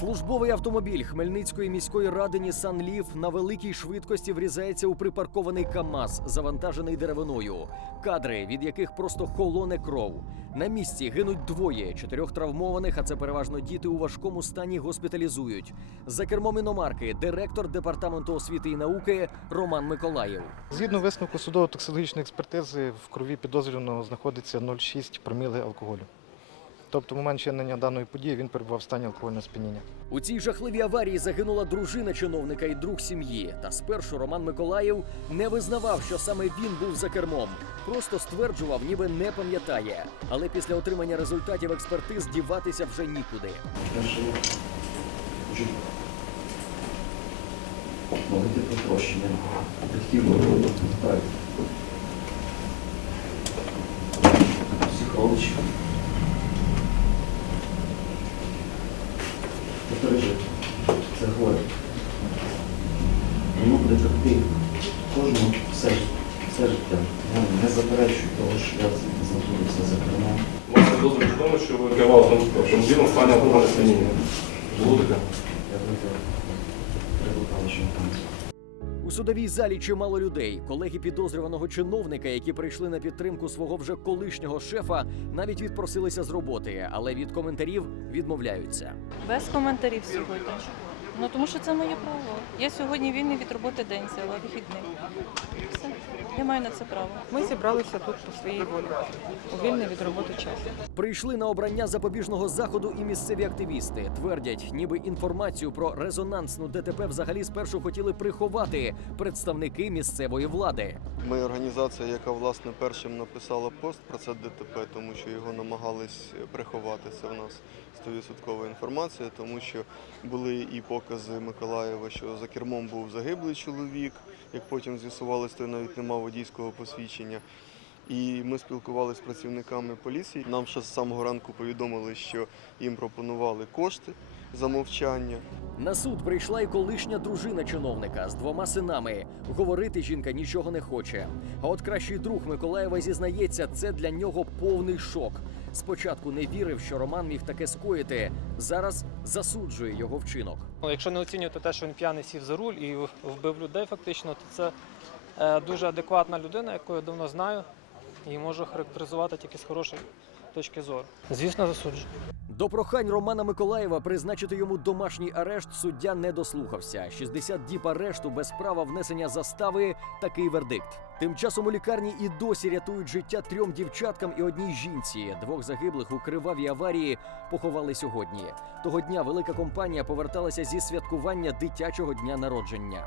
Службовий автомобіль Хмельницької міської ради Нісан Лів на великій швидкості врізається у припаркований КАМАЗ, завантажений деревиною. Кадри, від яких просто холоне кров. На місці гинуть двоє, чотирьох травмованих, а це переважно діти у важкому стані госпіталізують. За кермом іномарки директор департаменту освіти і науки Роман Миколаєв. Згідно висновку судово-токсикологічної експертизи, в крові підозрюваного знаходиться 0,6 проміли алкоголю. Тобто, в момент чинення даної події він перебував в стані алкогольного сп'яніння. У цій жахливій аварії загинула дружина чиновника і друг сім'ї. Та спершу Роман Миколаєв не визнавав, що саме він був за кермом. Просто стверджував, ніби не пам'ятає. Але після отримання результатів експертиз діватися вже нікуди. Молити про прощення. Батьків Повторюю, це горе. Воно буде текти кожного все, все життя. Я не заперечую того, що я знаходився за кермом. Вас підозрюють в тому, що ви керували автомобілем в стані алкогольного сп'яніння. Було таке? Я випив приготував шампанське. У судовій залі чимало людей. Колеги підозрюваного чиновника, які прийшли на підтримку свого вже колишнього шефа, навіть відпросилися з роботи, але від коментарів відмовляються. Без коментарів сьогодні. Ну тому що це моє право. Я сьогодні вільний від роботи день, це вихідний. Все. Я маю на це право. Ми зібралися тут по своїй волі у вільний від роботи час. Прийшли на обрання запобіжного заходу і місцеві активісти. Твердять, ніби інформацію про резонансну ДТП взагалі спершу хотіли приховати представники місцевої влади. Ми організація, яка власне першим написала пост про це ДТП, тому що його намагались приховати. Це в нас 100% інформація, тому що були і покази Миколаєва, що за кермом був загиблий чоловік, як потім з'ясувалось, то навіть не мав водійського посвідчення. І ми спілкувалися з працівниками поліції. Нам ще з самого ранку повідомили, що їм пропонували кошти за мовчання. На суд прийшла й колишня дружина чиновника з двома синами. Говорити жінка нічого не хоче. А от кращий друг Миколаєва зізнається, це для нього повний шок. Спочатку не вірив, що Роман міг таке скоїти. Зараз засуджує його вчинок. Ну, Якщо не оцінювати те, що він п'яний сів за руль і вбив людей, фактично, то це е, дуже адекватна людина, яку я давно знаю, і можу характеризувати тільки з хорошої точки зору. Звісно, засуджую. До прохань Романа Миколаєва призначити йому домашній арешт суддя не дослухався. 60 діб арешту без права внесення застави такий вердикт. Тим часом у лікарні і досі рятують життя трьом дівчаткам і одній жінці. Двох загиблих у кривавій аварії поховали сьогодні. Того дня велика компанія поверталася зі святкування дитячого дня народження.